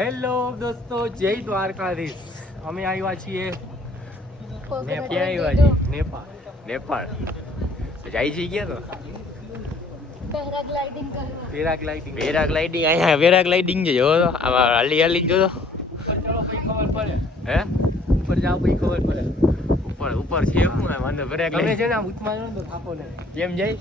Hello દોસ્તો, જય દ્વારકાધીશ. અમે આવ્યા છીએ નેપાળ. જાય છે ગયા તો પેરાગ્લાઇડિંગ અહીંયા પેરાગ્લાઇડિંગ છે. જો તો આમાં હાલી જો તો ખબર પડે. હે ઉપર જાવ પછી ખબર પડે. ઉપર છે શું વાંધો પેરાગ્લાઇડિંગ છે ને આમ ઉથમાં જાવ તો થાકો ને કેમ જાય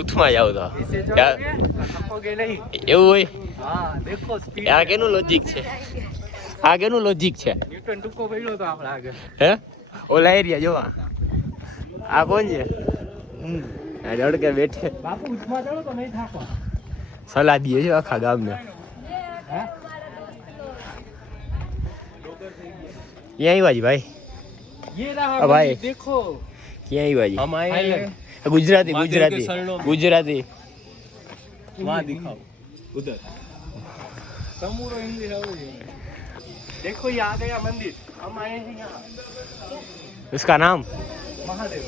ઉથમાં જાવ તો થાકો કે નહીં એવું હોય. હા દેખો સ્પીડ. આ કેનું લોજિક છે? આ કેનું લોજિક છે? ન્યૂટન ટૂંકો પડ્યો તો આપણે આગળ. હે ઓલા એરિયા જોવા. આ કોણ છે? રડકે બેઠે બાપુ ઉઠમાં ચડો તો નહીં થાકો. સલાહ દીએ છે આખા ગામને. ક્યાં આવ્યા ભાઈ? ભાઈ દેખો ક્યાં આવ્યા? ગુજરાતી वहाँ दिखाओ उधर तमूरो इंग्लिश आओगे. देखो ये आ गया मंदिर. हम आए हैं यहाँ. इसका नाम महादेव.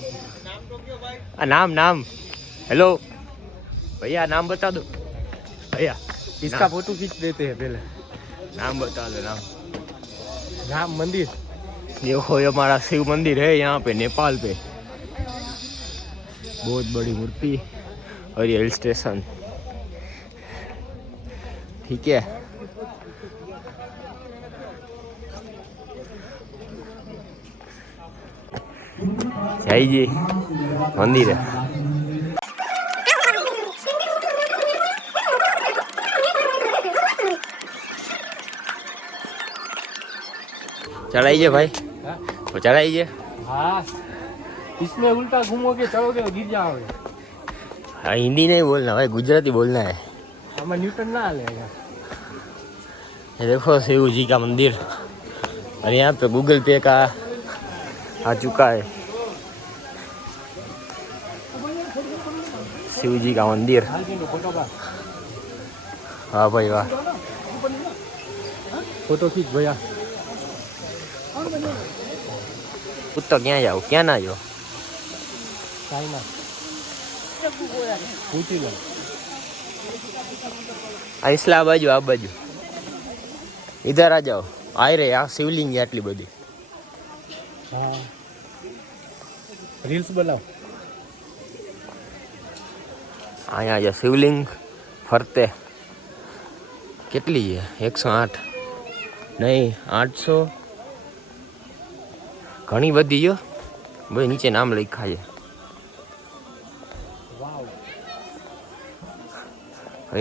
नाम हेलो भैया नाम बता दो भैया. इसका फोटो खींच देते हैं पहले. नाम बता दो. नाम मंदिर देखो ये हमारा शिव मंदिर है यहाँ पे नेपाल पे. बहुत बड़ी मूर्ति और ये हिल स्टेशन. ठीक है. जाइए मंदिर है. चढ़ाइए भाई. तो चढ़ाइए. हाँ इसमें उल्टा घूमोगे चढ़ोगे गिर जाओगे. हाँ हिंदी नहीं बोलना भाई, गुजराती बोलना है. हमें न्यूटन ना लेगा. ये देखो शिव जी का मंदिर और यहाँ पे गूगल पे का आ चुका है. शिव जी का मंदिर. हाँ भाई वाह. फोटो खींच भैया. उत्तर क्या जाओ क्या ना जाओ चाइना पूछी लो. इसला बाजू आ बाजू इधर आ जाओ. आ रे आ शिवलिंग है आटली बड़ी. हाँ रील्स बनाओ. અહીંયા જે શિવલિંગ ફરતે કેટલી છે? 108 નહીં 800 ઘણી બધી જો ભાઈ. નીચે નામ લખ્યા છે.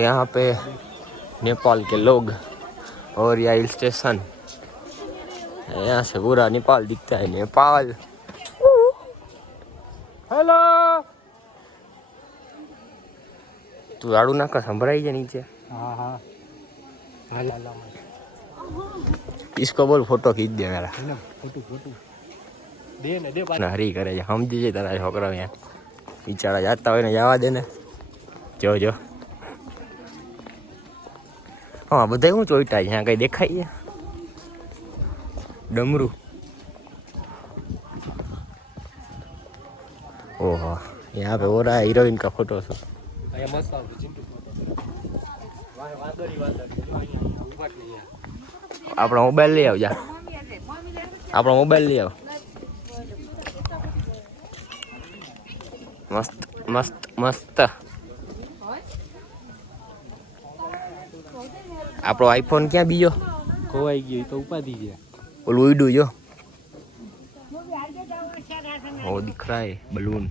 यहाँ पे नेपाल के लोग और यह हिल स्टेशन. यहाँ से पूरा नेपाल दिखता है. नेपाल. हेलो तू आड़ू ना का संभराई है नीचे. हाँ हाँ इसको बोल फोटो खींच दे मेरा. फोटो दे ने दे हरी करे समझी जाए तारा छोकरा. यहाँ बिचारा जाता हो जवा दे ने. जो हाँ બધા શું ચોઈટા છે? यहाँ कहीं देखाई है डमरू. ओहो यहाँ पे हो रहा है हीरोइन का फोटो शूट. अपना मोबाइल ले आओ. जा अपना मोबाइल ले आओ. मस्त मस्त मस्त. આપણો આઈફોન ક્યાં બીજો ખોવાઈ ગયો તો ઉપાધી છે. ઓલું ઉડ્યું જો ઓ दिख रहा है बलून.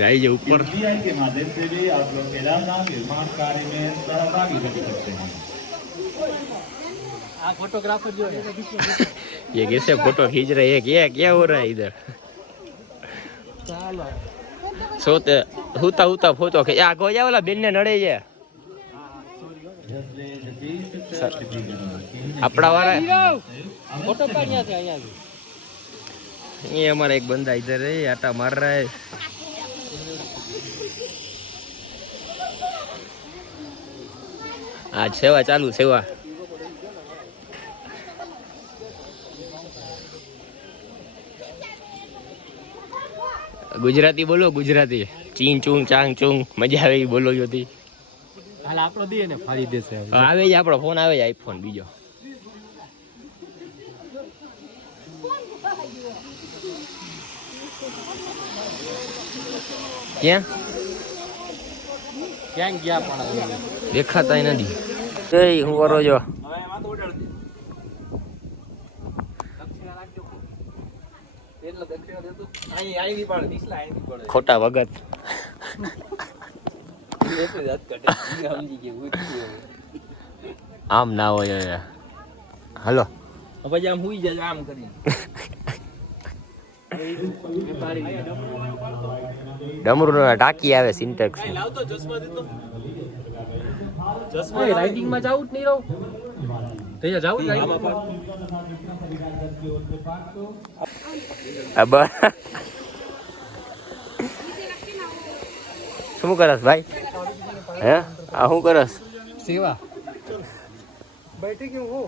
जाइए ऊपर. के माध्यम से भी आप लोग केदारनाथ निर्माण कार्य में सहभागी बन सकते हैं. आप फोटोग्राफर जो है ये कैसे फोटो खींच रहे हैं? क्या हो रहा है इधर? चलो सोते हुता फोटो के आ गोया वाला बेन ने नड़े છે. अपना वाला फोटो पानिया थे. ये हमारा एक बंदा इधर है आटा मार रहा है. आज सेवा चालू सेवा. ગુજરાતી બોલો ગુજરાતી. ચીન ચૂંગ ચાંગ ચૂંગ મજા આવે બોલો જોતી. હાલ આપણો દે ને ફાડી દેશે આવે છે આપણો ફોન આવે છે આઈફોન બીજો ક્યાં ક્યાં ગયા પણ દેખાતા નથી એ હું કરો છો ખોટા વગત આમ ના હોય હાલો પછી આમ હુઈ જાય આમ કરીને ડમરૂ ટાંકી આવે સિન્ટેક્સ લાવતો ચશ્મા દીધો ચશ્મા રાઇડિંગ માં જાવું જ નહીં રહો તૈયાર જાવું જ શું કરસ ભાઈ હે આ શું કરસ સેવા बैठे क्यों हो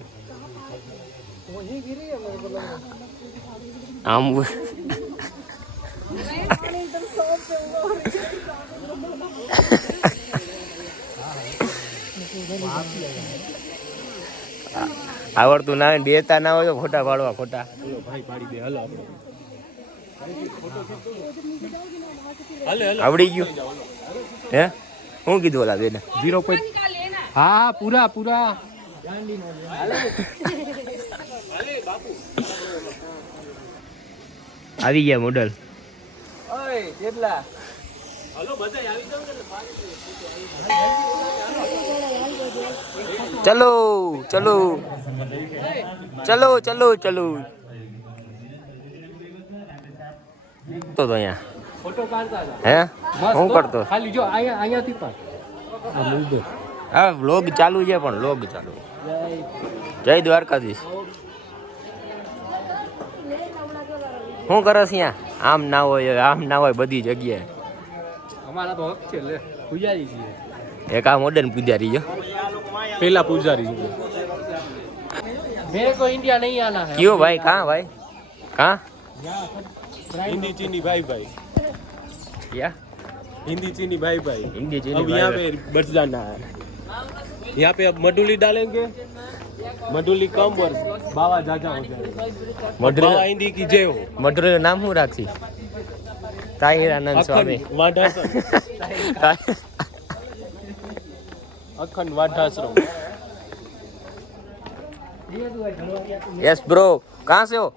वहीं गिरी है मेरे को लगा આમ આવડતું ના હોય બેતા ના હોય તો ખોટા પાડવા ખોટા ભાઈ પાડી દે હાલો આવડી ગયું હે શું કીધું ઓલા બેને 0. હા પૂરા પૂરા આવી ગયા મોડલ ચલો ચલો ચલો ચલો ચલો તો અહીંયા ફોટો કાઢતા હે હું કરતો ખાલી જો અહીંયાથી પણ આ મુદ્દો હા વ્લોગ ચાલુ છે પણ વ્લોગ ચાલુ જય દ્વારકાધીશ શું કરસ અહીંયા આમ ના હોય બધી જગ્યાએ અમારા તો હક છે લે પૂજારી છીએ એક આ મોડર્ન પૂજારી છે पहला पुजारी मेरे को इंडिया नहीं आना है क्यों भाई कहाँ भाई कहाँ हिंदी चीनी भाई भाई क्या हिंदी चीनी भाई भाई हिंदी चीनी अब भाई यहाँ भाई। पे बच जाना है यहाँ पे अब मडुली डालेंगे मडुली कम वर्ष बाबा जाजा हो जाएगा बाबा हिंदी की जय हो मधुर नाम શું રાખી તાહિરાનંદ સ્વામી अखंड वाढाश्रम अखंड वाढाश्रम यस ब्रो कहाँ से हो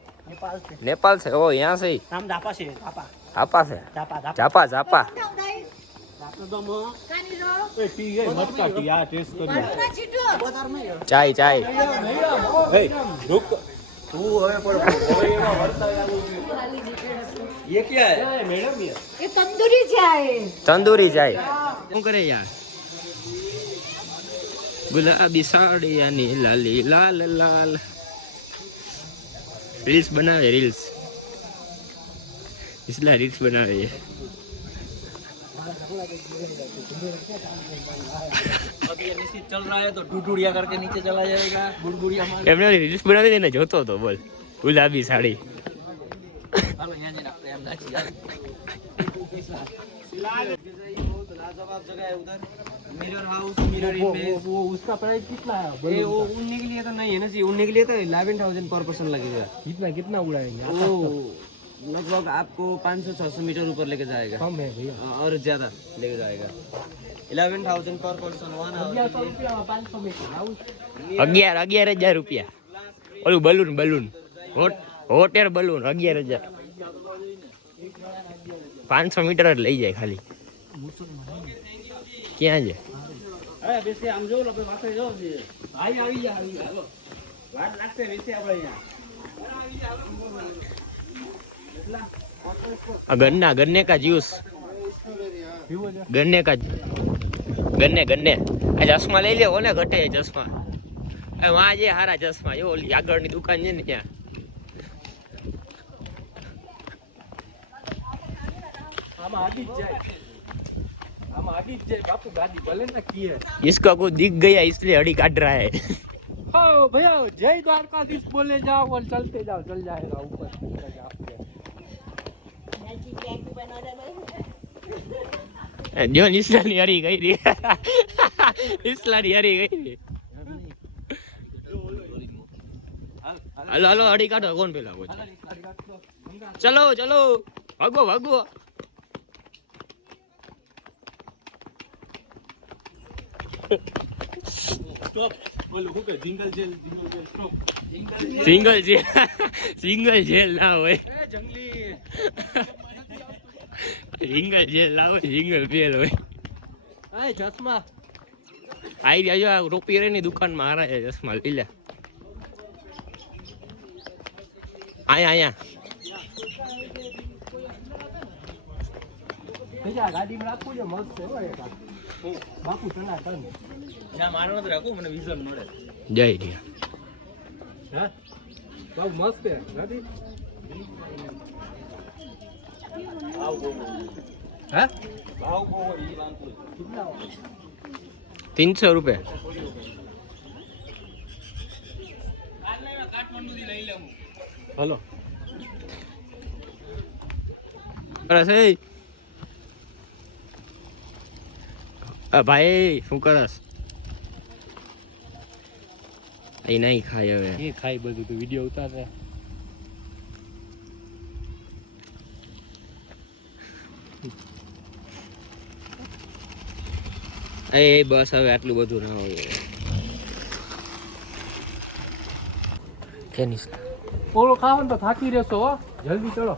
नेपाल से ओ यहाँ से ही नाम जापा से झापा से जापा झापा झापा टी है मटका टी आ टेस्ट करिए चाय चाय हे रुक तू હવે પણ એમાં વર્તા આવું ये क्या है मैडम ये तंदूरी चाय तंदूरी चाय શું કરે યાર ગુલાબી સાડી અને લાલી લાલ લાલ રીલ્સ બનાવે રીલ્સ इसलिए રીલ્સ બનાવે છે अगर नीचे चल रहा है तो डुडुड़िया करके नीचे चला जाएगा बुड़बुड़िया मार એમને રીલ્સ બનાવી દે ને જોતો તો બોલ ગુલાબી સાડી हालो यहां जने આપણે એમ નાચી જાય लाजवाब जगह है उधर मिरर हाउस मिरर इमेज वो उसका प्राइस कितना है ये वो उड़ने के लिए तो नहीं है ना जी उड़ने के लिए तो 11,000 पर पर्सन लगेगा कितना उड़ाएंगे वो लगभग आपको 500-600 मीटर ऊपर लेके जाएगा कम है भैया और ज्यादा लेके जाएगा 11,000 पर पर्सन 1 आवर 500 मीटर 11,000 રૂપિયા ઓલું balloon balloon hot air balloon 11,000 500 metre જ લઈ જાય ખાલી ક્યાં છે અરે બેસે આમ જો લો પાસે જો ભાઈ આવી જા હાલો વાત લાગશે બેસે આપણે અહીંયા गन्ने का जूस गन्ने का गन्ने આ ચશ્મા લઈ લે ઓને ઘટે ચશ્મા વાં જે હારા ચશ્મા જો ઓલી આગળની દુકાન છે ને ત્યાં આમાં આડી જાય બાપુ ગાડી ભલે ના કી है इसका को दिख गया इसलिए हड़ी काट रहा है हाँ भैया जय द्वारकाधीश बोले जाओ और चलते जाओ चल जाएगा ऊपर जो निशानी हरी गई रही ઇસ્લાની હારી ગઈ ને. હાલો હાલો અડી કાઢો કોણ પેલા બોલ. ચલો ચલો ભાગો ભાગો. સિંગલ જેલ ના હોય. સિંગલ જેલ ના હોય, સિંગલ પેલ હોય. ચશ્મા આઈ રહ્યા જો ટોપી રે ની દુકાનમાં હારા છે ચશ્મા લઈ લે. અહીંયા ગાડીમાં રાખવું છે મસ્ત છે બાપુ ચણા ટન ના મારો નથી રાખવું મને વિઝન મળે. જય રહ્યા. હા બાપુ મસ્ત છે નથી હા ભાવ બહુ ઈ વાંધો કેટલા 300 રૂપિયા. હલો કરસ એ ભાઈ શું કરસ? એ નહીં ખાય હવે. એ ખાઈ બધું તું વિડિયો ઉતારે. એ બસ હવે આટલું બધું ના હોય. કેની ઓલો ખાવ ને તો થાકી રહેશો હો જલ્દી ચલો.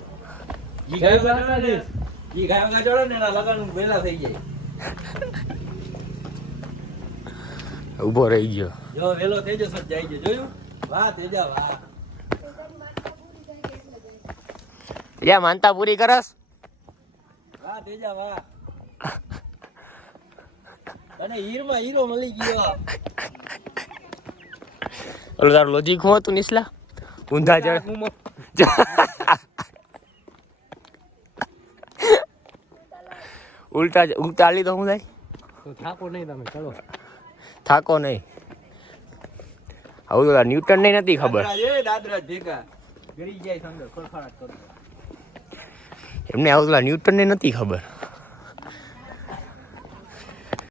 ઈ ગાય ચડો ને એના લગન વેલા થઈ જાય. ઉભો રહી ગયો. જો વેલો થઈ જશે જાય છે જોયું. વાહ તેજા વાહ. યા માનતા પૂરી કરસ. વાહ તેજા વાહ. અને હીરમાં હીરો મળી ગયો. ઓલો તારું લોજિક હું હતું નિસલા? ઊંધા ચડ ઉલટા ઉલટા આલી તો હું થાય. તો થાકો નહીં તમે ચલો. થાકો નહીં. આવું તો ન્યૂટન ને નથી ખબર. દાદરા ભેગા ગરી જાય સંદર ખડખડાટ કરો. એમને આવું તો ન્યૂટન ને નથી ખબર.